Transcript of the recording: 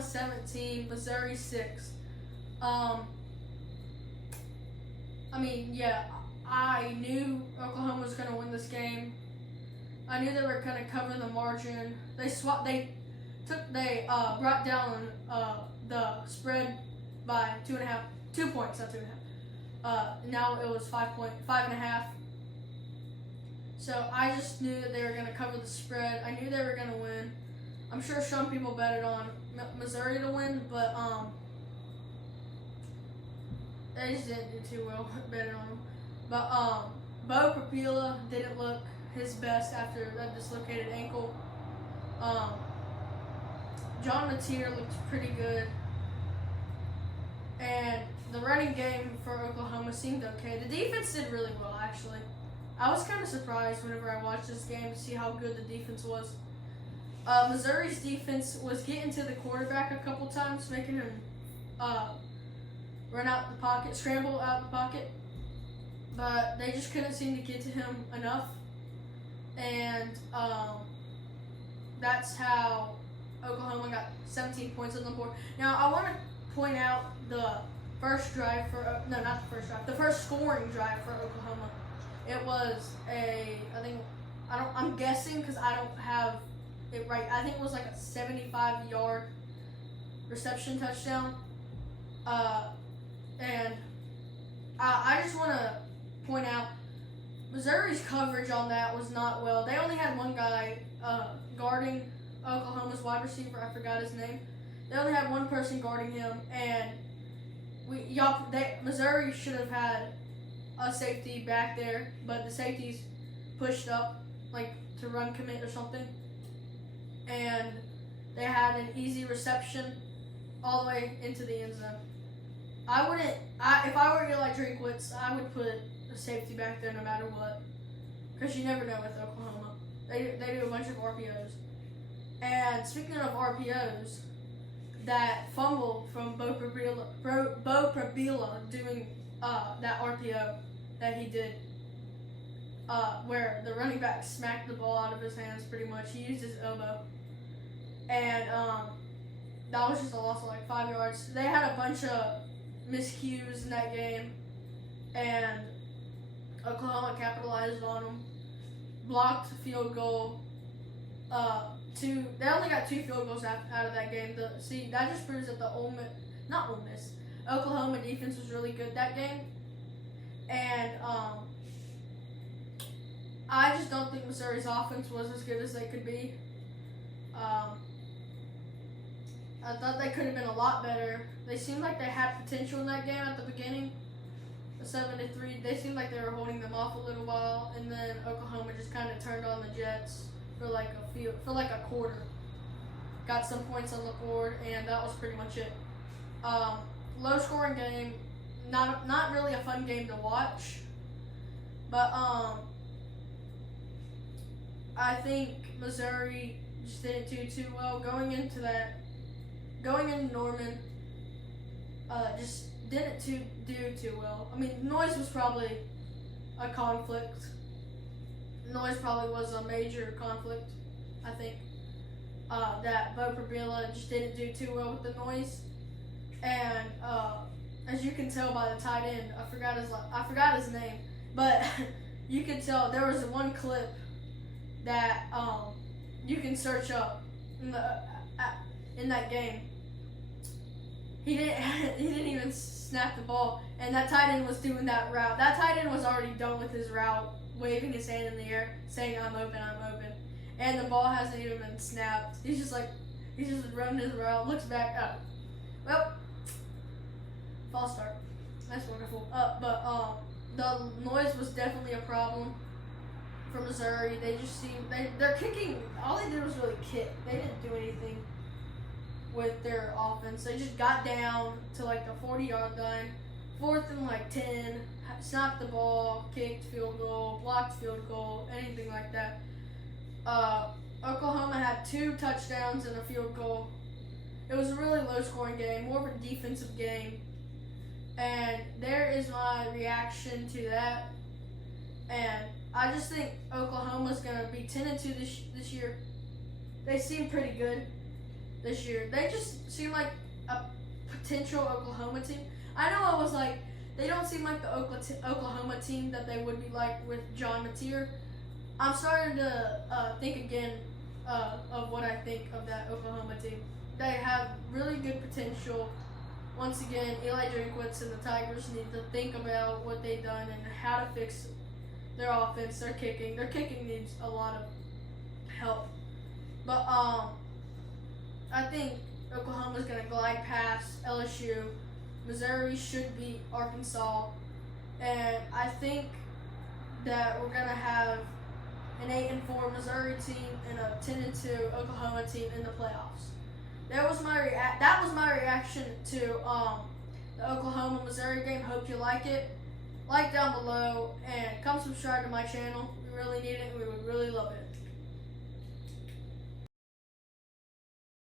Oklahoma 17, Missouri 6. I knew Oklahoma was going to win this game. I knew they were going to cover the margin. They brought down the spread by 2 points, not 2.5. Now it was 5.5. So I just knew that they were going to cover the spread. I knew they were going to win. I'm sure some people betted on Missouri to win, but they just didn't do too well betting on them. But Beau Pribula didn't look his best after that dislocated ankle. John Mateer looked pretty good. And the running game for Oklahoma seemed okay. The defense did really well, actually. I was kind of surprised whenever I watched this game to see how good the defense was. Missouri's defense was getting to the quarterback a couple times, making him run out the pocket, scramble out the pocket. But they just couldn't seem to get to him enough. And that's how Oklahoma got 17 points on the board. Now, I want to point out the first drive for, no, not the first drive, the first scoring drive for Oklahoma. It was I'm guessing because I don't have it right. I think it was like a 75-yard reception touchdown. And I just want to point out Missouri's coverage on that was not well. They only had one guy guarding Oklahoma's wide receiver. I forgot his name. They only had one person guarding him, and Missouri should have had a safety back there, but the safeties pushed up like to run commit or something, and they had an easy reception all the way into the end zone. If I were Eli Drinkwitz, I would put a safety back there no matter what, because you never know with Oklahoma. They do a bunch of RPOs. And speaking of RPOs, that fumble from Beau Pribula doing that RPO that he did, where the running back smacked the ball out of his hands pretty much. He used his elbow. And that was just a loss of like 5 yards. They had a bunch of miscues in that game, and Oklahoma capitalized on them. Blocked field goal. They only got 2 field goals out of that game. That just proves that the Oklahoma defense was really good that game. And I just don't think Missouri's offense was as good as they could be. I thought they could have been a lot better. They seemed like they had potential in that game at the beginning. The 7-3, they seemed like they were holding them off a little while, and then Oklahoma just kind of turned on the Jets for like a quarter. Got some points on the board, and that was pretty much it. Low scoring game, not really a fun game to watch, but I think Missouri just didn't do too well going into Norman. Just didn't do too well. I mean, noise was probably a conflict. Noise probably was a major conflict, I think. That Beau Pribula just didn't do too well with the noise. And as you can tell by the tight end, I forgot his name, but you can tell there was one clip that you can search up in that game. He didn't even snap the ball, and that tight end was doing that route. That tight end was already done with his route, waving his hand in the air, saying, I'm open. And the ball hasn't even been snapped. He's just running his route, looks back up. Well, false start. That's wonderful. But the noise was definitely a problem for Missouri. They just they're kicking, all they did was really kick. They didn't do anything with their offense. They just got down to like the 40-yard line, 4th and like 10, snapped the ball, kicked field goal, blocked field goal, anything like that. Oklahoma had 2 touchdowns and a field goal. It was a really low-scoring game, more of a defensive game. And there is my reaction to that. And I just think Oklahoma's going to be 10-2 this year. They seem pretty good. this year. They just seem like a potential Oklahoma team. I know it was like they don't seem like the Oklahoma team that they would be like with John Mateer. I'm starting to think again of what I think of that Oklahoma team. They have really good potential. Once again, Eli Drinkwitz and the Tigers need to think about what they've done and how to fix their offense, their kicking. Their kicking needs a lot of help. But I think Oklahoma's going to glide past LSU. Missouri should beat Arkansas. And I think that we're going to have an 8-4 Missouri team and a 10-2 Oklahoma team in the playoffs. That was my reaction to the Oklahoma-Missouri game. Hope you like it. Like down below and come subscribe to my channel. We really need it and we would really love it.